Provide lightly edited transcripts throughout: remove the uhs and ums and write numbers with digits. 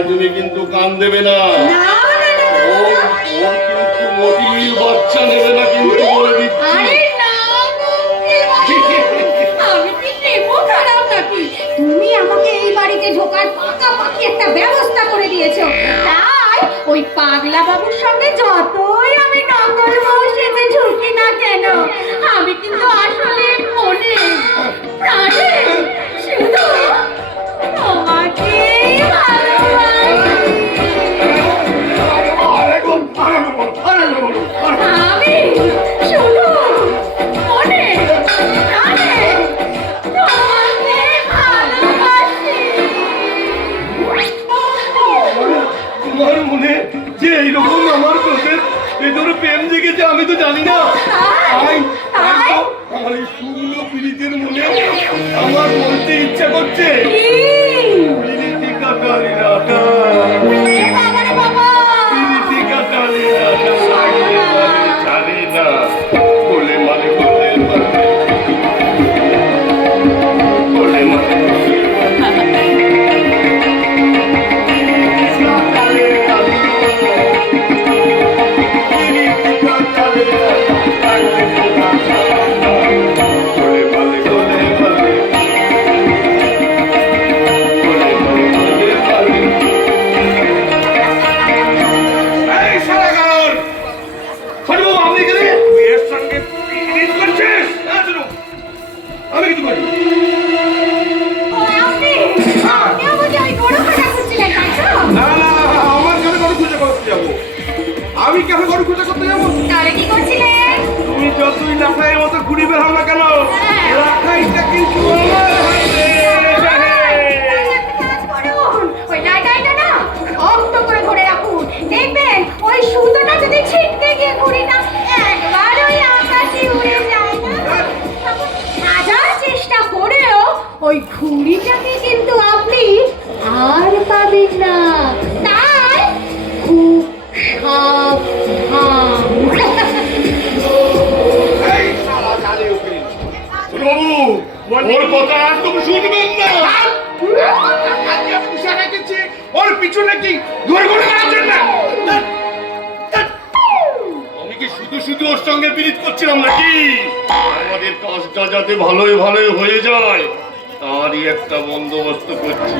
কথায় তুমি কিন্তু কান দেবে না। ওর কিন্তু মোটির বাচ্চা নেবে না কিন্তু, বলে দিচ্ছি। আমি কি নেবো খারাপ নাকি? তুমি আমাকে এই বাড়িতে ঢোকার পাকাপাকি একটা ব্যবস্থা করে দিয়েছো, তাই ওই পাগলা বাবুর সঙ্গে যতই আমি নকল বউ সেজে ঝুঁকি না কেন, আমি কিন্তু আসলে মনে প্রাণে শুধু তোমাকেই ভালোবাসি। আমি শুধু মনে প্রাণে তোমাকে ভালোবাসি। তোমার মনে যে এইরকম আমার ভেতরে প্রেম জেগেছে আমি তো জানি না। আমার এই সুগুলো পীড়িতের মনে আমার বলতে ইচ্ছা করছে, পীড়িতিকা কালী রাধা, পীড়িতিকা কালী রাধা, ছাড়ি না বলে মানে বলে বলে মানে আমি কেন গরু খুঁজে করতে যাবো? তাহলে কি করছিলেন? তুমি যতই লাফাইয়ের মতো ঘুরি বের হও না কেন, লাফাইটা কিন্তু আমার হাতে। ওই ডাইটা না শক্ত করে ধরে রাখুন, দেখবেন ওই সুতোটা যদি ছিটকে গিয়ে ঘুরি না একবার ওই আকাশে উড়ে যায় না। হাজার চেষ্টা করেও ওই ঘুড়িটাকে কিন্তু আপনি আর পাবেন না, তাই খুব সাবধান। ওর কথা একদম শুনবেন না। ওর পিছনে কি ঘুরে ঘুরে বেড়াচ্ছেন না? আমি কি শুধু শুধু ওর সঙ্গে পীড়িত করছিলাম নাকি? আমাদের কাজটা যাতে ভালোই হয়ে যায় তারই একটা বন্দোবস্ত করছি।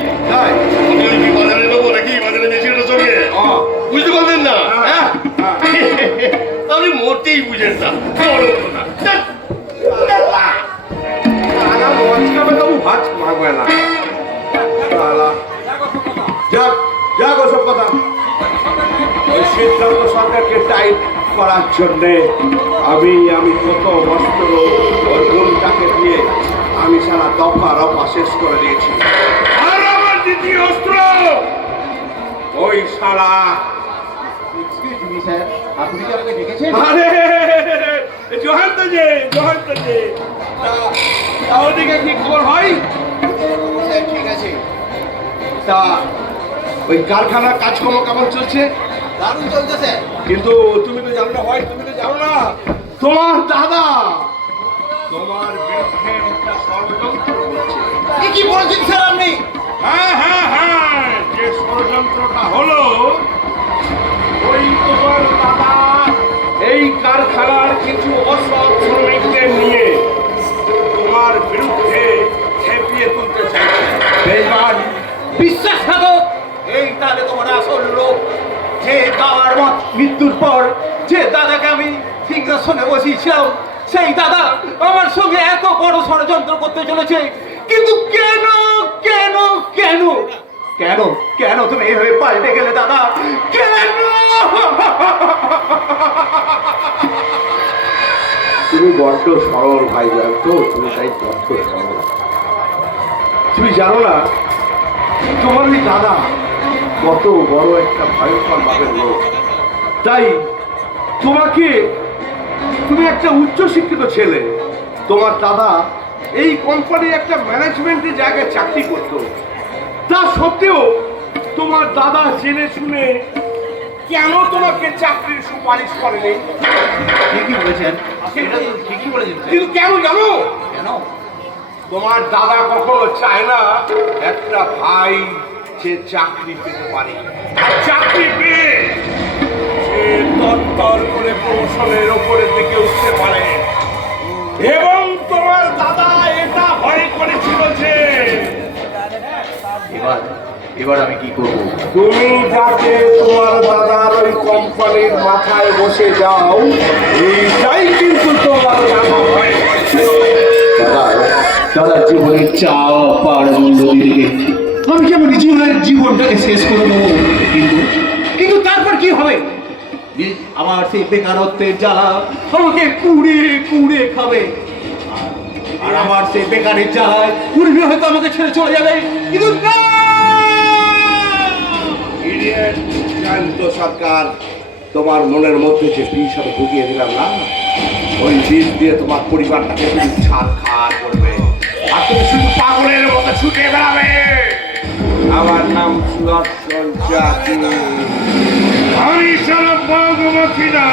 আমি ওই কি বাজারে নেবো নাকি? বাজারে মেশিনের সঙ্গে বুঝতে পারবেন না? আমি মোটেই বুঝেন না। সিদ্ধান্ত সরকারকে টাইট করার জন্য আমি কত অস্ত্র ওই গুণটাকে দিয়ে আমি সারা দফা রফা শেষ করে দিয়েছি। আর আমার দ্বিতীয় অস্ত্র ওই সারা আপনি কি আমাকে ডেকেছেন? আরে জোহান তো যে ওদিকে কি খবর ভাই? ঠিক আছে, তা ওই কারখানার কাজকর্ম কেমন চলছে? দারুণ চলতেছে। কিন্তু তুমি তো জানো না ভাই, তুমি তো জানো না তোমার দাদা তোমার বিরুদ্ধে একটা ষড়যন্ত্র করছে। কি বলছেন স্যার আপনি? হ্যাঁ, যে ষড়যন্ত্রটা হলো ওই তোমার দাদা এই কারখানার কিছু অসৎ শ্রমিকদের নিয়ে তোমার বিরুদ্ধে খেপিয়ে তুলতে চাইছে। বেঈমান, বিশ্বাসঘাতক! এই তাহলে তোমার আসল লোক, যে দাদার মৃত্যুর পর যে দাদাকে আমি সিংহাসনে বসিয়েছিলাম, সেই দাদা আমার সঙ্গে এত বড় ষড়যন্ত্র করতে চলেছে। কিন্তু কেন কেন কেন কেন কেন তুমি এইভাবে পাল্টে গেলে দাদা? কেন? তুমি বড্ড সরল ভাই, জানতো তুমি তাই বড্ড সরল। তুমি জানো না তোমার ওই দাদা কত বড় একটা ভয়ঙ্কর ভাবের লোক। তাই তুমি একটা উচ্চ শিক্ষিত ছেলে, তোমার দাদা এই কোম্পানির একটা ম্যানেজমেন্টের জায়গায় চাকরি করতো, তা সত্ত্বেও তোমার দাদা জেনে শুনে কেন তোমাকে চাকরির সুপারিশ করেনি? ঠিকই বলেছেন, ঠিকই বলেছেন। কিন্তু কেন জানো? কেন? তোমার দাদা কখনো চায় না একটা ভাই সে চাকরি পেতে পারে, আর চাকরি পেয়ে সে তত্তর করে প্রমোশনের ওপরের দিকে উঠতে পারে। এবং তোমার দাদা এটা ভয় করেছিল যে এবার আমি কি করব? তুমি যাতে তোমার দাদার ওই কোম্পানির মাথায় বসে যাও, এইটাই কিন্তু তোমার জানা হয়। দাদার জীবনের চাওয়া পার দিকে আমি কেমন জীবনের জীবনটাকে শেষ করে দেবো, কিন্তু তারপর কি হবে? আমার সেই বেকারত্বের জ্বালা আমাকে কুড়ে কুড়ে খাবে, আর আমার সেই বেকারের জ্বালায় কুড়বে হয়তো আমাকে ছেড়ে চলে যাবে। কিন্তু না! ইডিয়েট শান্ত সরকার, তোমার মনের মধ্যে যে বিষ আমি ঢুকিয়ে দিলাম না, ওই বিষ দিয়ে তোমার পরিবারটাকে তুমি ছাড়খাড় করবে, আর তুমি শুধু পাগলের মতো ছুটে বেড়াবে। আমার নাম সুদর্শন চাকরি। আমি সারা বাঘ মাছি না,